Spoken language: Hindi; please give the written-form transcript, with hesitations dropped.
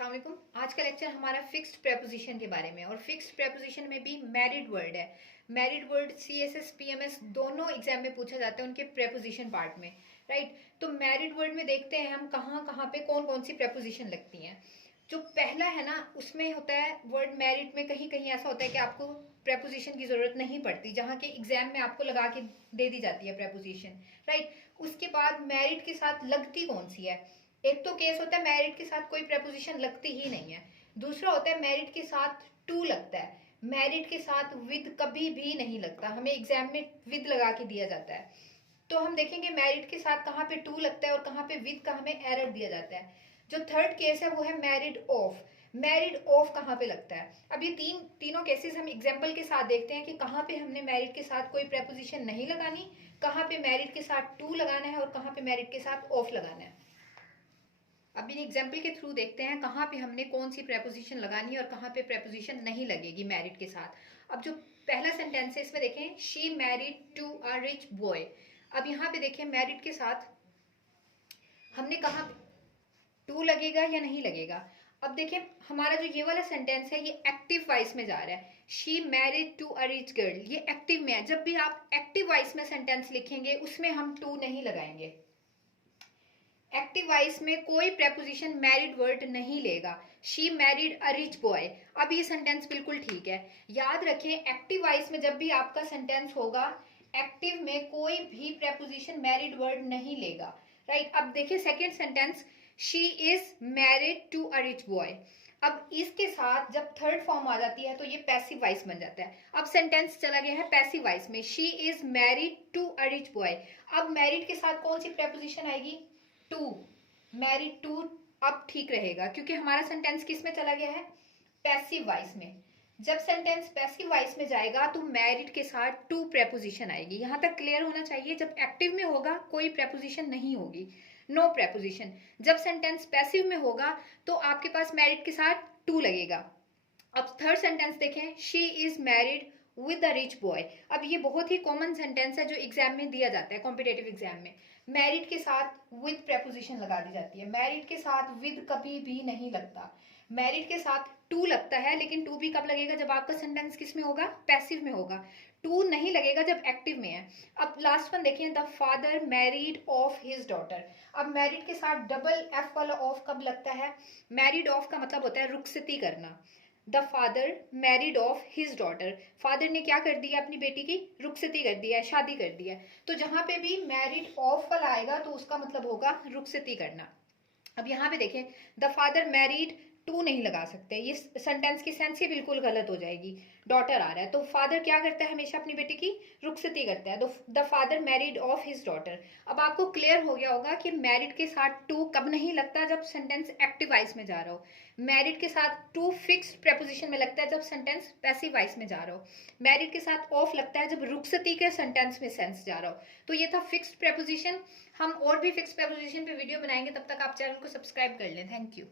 अस्सलाम वालेकुम। आज का लेक्चर हमारा फिक्स्ड प्रेपोजिशन के बारे में, और फिक्स्ड प्रेपोजिशन में भी मैरिड वर्ड है। मैरिड वर्ड CSS PMS दोनों एग्जाम में पूछा जाता है उनके प्रेपोजिशन पार्ट में, राइट। तो मैरिड वर्ड में देखते हैं हम कहाँ कहाँ पे कौन कौन सी प्रेपोजिशन लगती हैं। जो पहला है ना, उसमें होता है वर्ड मैरिड में कहीं कहीं ऐसा होता है कि आपको प्रेपोजिशन की जरूरत नहीं पड़ती, जहाँ के एग्जाम में आपको लगा के दे दी जाती है प्रेपोजिशन, राइट। उसके बाद मैरिड के साथ लगती कौन सी है। एक तो केस होता है मैरिड के साथ कोई प्रेपोजिशन लगती ही नहीं है। दूसरा होता है मैरिड के साथ टू लगता है। मैरिड के साथ विद कभी भी नहीं लगता, हमें एग्जाम में विद लगा के दिया जाता है। तो हम देखेंगे मैरिड के साथ कहाँ पे टू लगता है और कहाँ पे विद का हमें एरर दिया जाता है। जो थर्ड केस है वो है मैरिड ऑफ। मैरिड ऑफ कहाँ पे लगता है। अब ये तीनों केसेस हम एग्जाम्पल के साथ देखते हैं कि कहाँ पे हमने मैरिड के साथ कोई प्रेपोजिशन नहीं लगानी, कहाँ पे मैरिड के साथ टू लगाना है और कहाँ पे मैरिड के साथ ऑफ लगाना है। अब इन एग्जाम्पल के थ्रू देखते हैं कहाँ पे हमने कौन सी प्रेपोजिशन लगानी है और कहाँ पे प्रेपोजिशन नहीं लगेगी मैरिड के साथ। अब जो पहला सेंटेंस है इसमें देखें, she married to a rich boy. अब यहाँ पे देखें मैरिड के साथ हमने कहा टू लगेगा या नहीं लगेगा। अब देखिए हमारा जो ये वाला सेंटेंस है ये एक्टिव वॉइस में जा रहा है। She married to a rich girl, ये एक्टिव में है। जब भी आप एक्टिव वॉइस में सेंटेंस लिखेंगे उसमें हम टू नहीं लगाएंगे। एक्टिव वॉइस में कोई प्रेपोजिशन मैरिड वर्ड नहीं लेगा। She married a rich boy, अब ये सेंटेंस बिल्कुल ठीक है। याद रखें एक्टिव वॉइस में जब भी आपका सेंटेंस होगा, एक्टिव में कोई भी प्रेपोजिशन मैरिड वर्ड नहीं लेगा, राइट। अब देखिए second sentence, she is married to a rich boy. अब इसके साथ जब थर्ड फॉर्म आ जाती है तो ये पैसिव वॉइस बन जाता है। अब सेंटेंस चला गया है पैसिव वॉइस में, she is married to a rich boy. अब मैरिड के साथ कौन सी प्रेपोजिशन आएगी, टू। मैरिड टू अब ठीक रहेगा क्योंकि हमारा सेंटेंस किस में चला गया है, पैसिव वॉइस में। जब सेंटेंस पैसिव वॉइस में जाएगा तो मैरिड के साथ टू प्रेपोजिशन आएगी। यहां तक क्लियर होना चाहिए, जब एक्टिव में होगा कोई प्रेपोजिशन नहीं होगी, नो प्रेपोजिशन। जब सेंटेंस पैसिव में होगा तो आपके पास मैरिड के साथ टू लगेगा। अब थर्ड सेंटेंस देखें, she is married with a rich boy. अब ये बहुत ही कॉमन सेंटेंस है जो एग्जाम में दिया जाता है, कॉम्पिटेटिव एग्जाम में। मैरिड के साथ विद प्रेपोजिशन लगा दी जाती है। मैरिड के साथ विद कभी भी नहीं लगता। मैरिड के साथ टू लगता है, लेकिन टू भी कब लगेगा, जब आपका सेंटेंस किस में होगा, पैसिव में होगा। टू नहीं लगेगा जब एक्टिव में है। अब लास्ट वन देखिए, the father married of his daughter. अब मैरिड के साथ डबल एफ वाला ऑफ कब लगता है, मैरिड ऑफ का मतलब होता है रुखसती करना। The father married of his daughter, father ने क्या कर दिया, अपनी बेटी की रुखसती कर दिया है, शादी कर दिया है। तो जहां पे भी मैरिड ऑफ वाला आएगा तो उसका मतलब होगा रुखसती करना। अब यहाँ पे देखें, द फादर मैरिड टू नहीं लगा सकते, ये सेंटेंस की सेंस ही बिल्कुल गलत हो जाएगी। डॉटर आ रहा है तो फादर क्या करता है, हमेशा अपनी बेटी की रुखसती करता है। The father married of his daughter. अब आपको क्लियर हो गया होगा कि मैरिड के साथ टू कब नहीं लगता, जब सेंटेंस एक्टिव वॉइस में जा रहा हो। मैरिड के साथ टू फिक्स्ड प्रेपोजिशन में लगता है जब सेंटेंस पैसिव वॉइस में जा रहा हो। मैरिड के साथ ऑफ लगता है जब रुखसती के सेंटेंस में सेंस जा रहा हो। तो ये था फिक्स्ड प्रेपोजिशन। हम और भी फिक्स्ड प्रेपोजिशन पे वीडियो बनाएंगे, तब तक आप चैनल को सब्सक्राइब कर लें। Thank you.